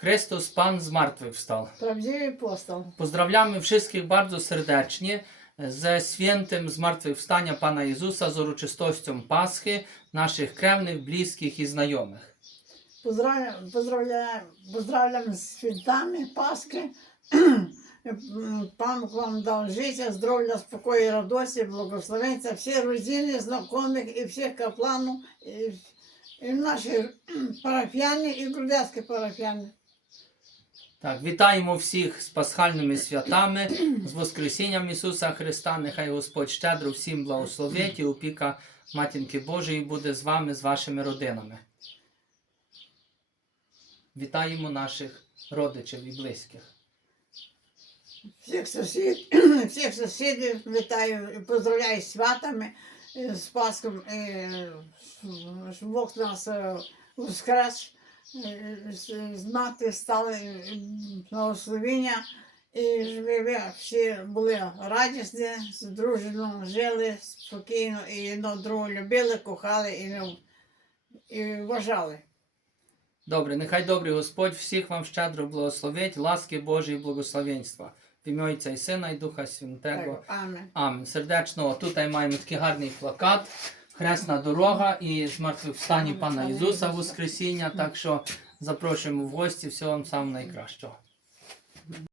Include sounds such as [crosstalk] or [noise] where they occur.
Chrystus Pan z. Prawdziwy apostol. Pozdrawiamy wszystkich bardzo serdecznie ze świętym zmartwychwstania Pana Jezusa, z uroczystością Paschy, naszych krewnych, bliskich i znajomych. Pozdrawiam, pozdrawiam, pozdrawiam z świętami Пасхи. Пан вам дав життя, здоров'я, спокою, радості, благословенця, всі родини, знайомих і всіх капланів, і, і наші парафіяни, і грудецькі парафіяни. Так, вітаємо всіх з пасхальними святами, з Воскресінням Ісуса Христа. Нехай Господь щедро всім благословить і опіка Матінки Божої буде з вами, з вашими родинами. Вітаємо наших родичів і близьких. Всіх сусід, [clears throat] всіх сусідів вітаю і поздравляю з святами, е, з Пасхом, е, Бог нас е, воскрес, знати стали е, благословення, і ви всі були радісні, дружно жили спокійно і одного другого любили, кохали і, не- і вважали. Добре, нехай добрий Господь всіх вам щедро благословить, ласки Божої і благословенства. В ім'я Отця і Сина і Духа Святого. Амен. Амен. Сердечно, тут маємо такий гарний плакат. Хресна дорога і з мертвих Пана Ісуса Воскресіння. Так що запрошуємо в гості всього вам самого найкращого.